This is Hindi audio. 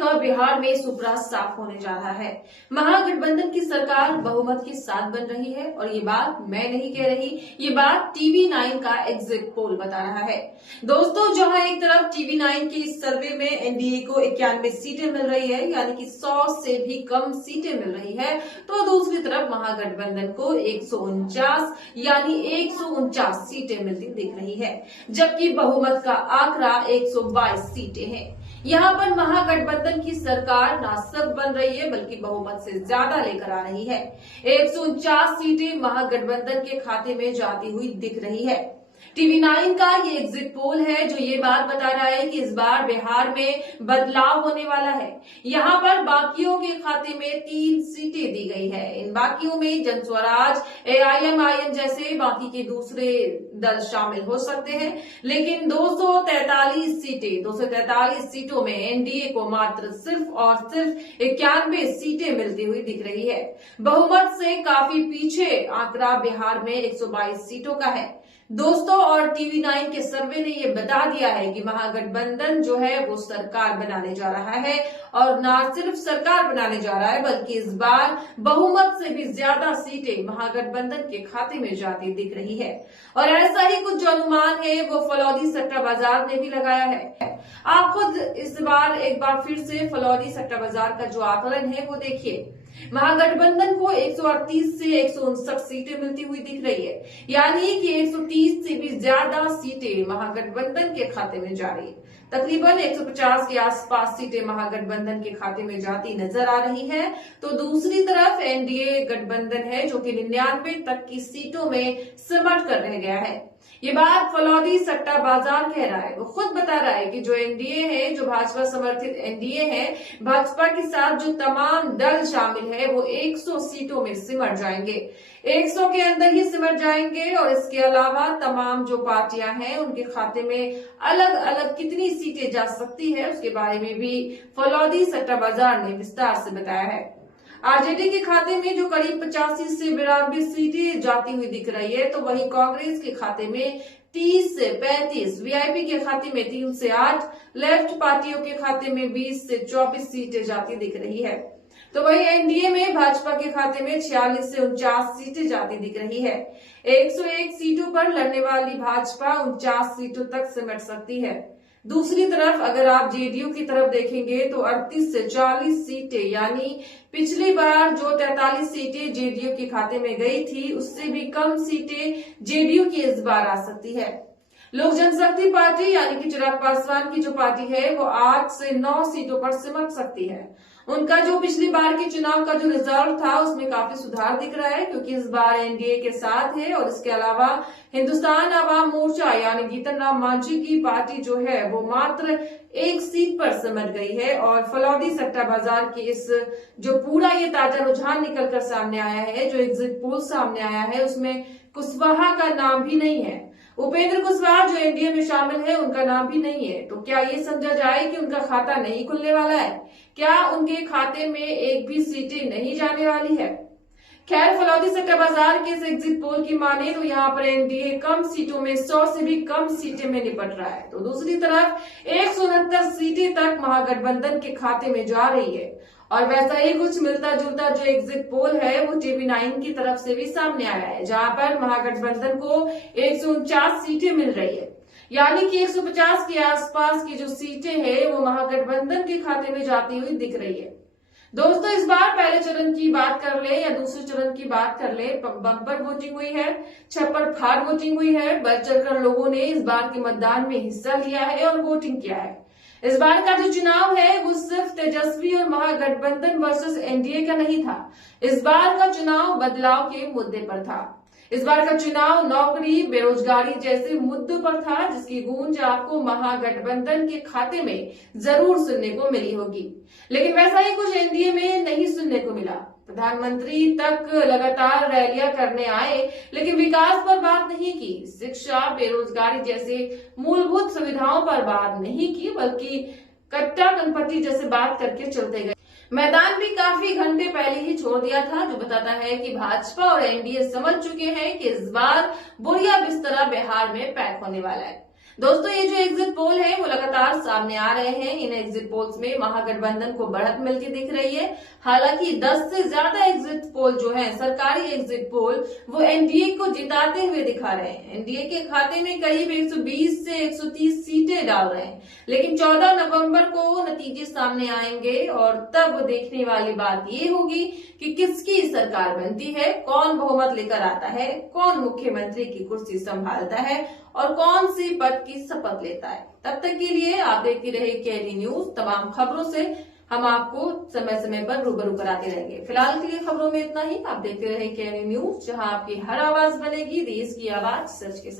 लेकर बिहार में सुपड़ा साफ होने जा रहा है। महागठबंधन की सरकार बहुमत के साथ बन रही है और ये बात मैं नहीं कह रही, ये बात TV9 का एग्जिट पोल बता रहा है। दोस्तों, जहां एक तरफ TV9 के इस सर्वे में एनडीए को 91 सीटें मिल रही है, यानी कि 100 से भी कम सीटें मिल रही है, तो दूसरी तरफ महागठबंधन को 149 यानी 149 सीटें मिलती दिख रही है, जबकि बहुमत का आंकड़ा 122 सीटें हैं। यहाँ पर महागठबंधन की सरकार न सिर्फ बन रही है बल्कि बहुमत से ज्यादा लेकर आ रही है। 149 सीटें महागठबंधन के खाते में जाती हुई दिख रही है। TV9 का ये एग्जिट पोल है जो ये बात बता रहा है कि इस बार बिहार में बदलाव होने वाला है। यहाँ पर बाकियों के खाते में 3 सीटें दी गई है। इन बाकियों में जनस्वराज, AIMIM जैसे बाकी के दूसरे दल शामिल हो सकते हैं, लेकिन 243 सीटों में एनडीए को मात्र सिर्फ और सिर्फ 91 सीटें मिलती हुई दिख रही है। बहुमत से काफी पीछे आंकड़ा बिहार में 122 सीटों का है। दोस्तों, और TV9 के सर्वे ने ये बता दिया है कि महागठबंधन जो है वो सरकार बनाने जा रहा है, और न सिर्फ सरकार बनाने जा रहा है बल्कि इस बार बहुमत से भी ज्यादा सीटें महागठबंधन के खाते में जाती दिख रही है। और ऐसा ही कुछ जो अनुमान है वो फलौदी सट्टा बाजार ने भी लगाया है। आप खुद इस बार एक बार फिर से फलौदी सट्टा बाजार का जो आकलन है वो देखिए। महागठबंधन को 138 से 159 सीटें मिलती हुई दिख रही है, यानी कि 130 से भी ज्यादा सीटें महागठबंधन के खाते में जा रही है। तकरीबन 150 के आसपास सीटें महागठबंधन के खाते में जाती नजर आ रही है। तो दूसरी तरफ एनडीए गठबंधन है जो कि 99 तक की सीटों में सिमट कर रह गया है। ये बात फलौदी सट्टा बाजार कह रहा है। वो खुद बता रहा है कि जो एनडीए है, जो भाजपा समर्थित एनडीए है, भाजपा के साथ जो तमाम दल शामिल है वो 100 सीटों में सिमट जाएंगे, 100 के अंदर ही सिमट जाएंगे। और इसके अलावा तमाम जो पार्टियां हैं उनके खाते में अलग अलग कितनी सीटें जा सकती है उसके बारे में भी फलौदी सट्टा बाजार ने विस्तार से बताया है। आरजेडी के खाते में जो करीब 85 से 92 सीटें जाती हुई दिख रही है, तो वहीं कांग्रेस के खाते में 30 से 35, वीआईपी के खाते में 3 से 8, लेफ्ट पार्टियों के खाते में 20 से 24 सीटें जाती दिख रही है। तो वहीं एनडीए में भाजपा के खाते में 46 से 49 सीटें जाती दिख रही है। 101 सीटों पर लड़ने वाली भाजपा 49 सीटों तक सिमट सकती है। दूसरी तरफ अगर आप जेडीयू की तरफ देखेंगे तो 38 से 40 सीटें, यानी पिछली बार जो 43 सीटें जेडीयू के खाते में गई थी उससे भी कम सीटें जेडीयू की इस बार आ सकती है। लोक जनशक्ति पार्टी यानी कि चिराग पासवान की जो पार्टी है वो 8 से 9 सीटों पर सिमट सकती है। उनका जो पिछली बार के चुनाव का जो रिजल्ट था उसमें काफी सुधार दिख रहा है, क्योंकि इस बार एनडीए के साथ है। और इसके अलावा हिंदुस्तान अवाम मोर्चा यानी जीतन राम मांझी की पार्टी जो है वो मात्र 1 सीट पर सिमट गई है। और फलौदी सट्टा बाजार की इस जो पूरा ये ताजा रुझान निकलकर सामने आया है, जो एग्जिट पोल सामने आया है, उसमें कुशवाहा का नाम भी नहीं है। उपेंद्र कुशवाहा जो एनडीए में शामिल है उनका नाम भी नहीं है। तो क्या ये समझा जाए कि उनका खाता नहीं खुलने वाला है? क्या उनके खाते में एक भी सीटें नहीं जाने वाली है? खैर, फलौदी सट्टा बाजार के इस एग्जिट पोल की माने तो यहाँ पर एनडीए कम सीटों में 100 से भी कम सीटें में निपट रहा है। तो दूसरी तरफ 169 सीटें तक महागठबंधन के खाते में जा रही है। और वैसा ही कुछ मिलता जुलता जो एग्जिट पोल है वो TV9 की तरफ से भी सामने आया है, जहां पर महागठबंधन को 149 सीटें मिल रही है, यानी कि 150 के आसपास की जो सीटें हैं वो महागठबंधन के खाते में जाती हुई दिख रही है। दोस्तों, इस बार पहले चरण की बात कर ले या दूसरे चरण की बात कर ले, बम्पर वोटिंग हुई है, छप्पर फाड़ वोटिंग हुई है। बढ़ चढ़कर लोगों ने इस बार के मतदान में हिस्सा लिया है और वोटिंग किया है। इस बार का जो चुनाव है वो सिर्फ तेजस्वी और महागठबंधन वर्सेस एनडीए का नहीं था। इस बार का चुनाव बदलाव के मुद्दे पर था। इस बार का चुनाव नौकरी, बेरोजगारी जैसे मुद्दों पर था, जिसकी गूंज आपको महागठबंधन के खाते में जरूर सुनने को मिली होगी। लेकिन वैसा ही कुछ एनडीए में नहीं सुनने को मिला। प्रधानमंत्री तक लगातार रैलियां करने आए लेकिन विकास पर बात नहीं की, शिक्षा, बेरोजगारी जैसे मूलभूत सुविधाओं पर बात नहीं की, बल्कि कट्टा गणपति जैसे बात करके चलते गए। मैदान भी काफी घंटे पहले ही छोड़ दिया था, जो बताता है कि भाजपा और एनडीए समझ चुके हैं कि इस बार बुढ़िया बिस्तरा बिहार में पैक होने वाला है। दोस्तों, ये जो एग्जिट पोल है वो लगातार सामने आ रहे हैं। इन एग्जिट पोल्स में महागठबंधन को बढ़त मिलती दिख रही है। हालांकि 10 से ज्यादा एग्जिट पोल जो है, सरकारी एग्जिट पोल, वो एनडीए को जिताते हुए दिखा रहे हैं। एनडीए के खाते में करीब 120 से 130 सीटें डाल रहे हैं। लेकिन 14 नवंबर को नतीजे सामने आएंगे और तब देखने वाली बात ये होगी कि किसकी सरकार बनती है, कौन बहुमत लेकर आता है, कौन मुख्यमंत्री की कुर्सी संभालता है और कौन सी पद की शपथ लेता है। तब तक के लिए आप देखते रहे केएलई न्यूज। तमाम खबरों से हम आपको समय समय पर रूबरू कराते रहेंगे। फिलहाल के लिए खबरों में इतना ही। आप देखते रहे केएलई न्यूज, जहां आपकी हर आवाज बनेगी देश की आवाज सच के साथ।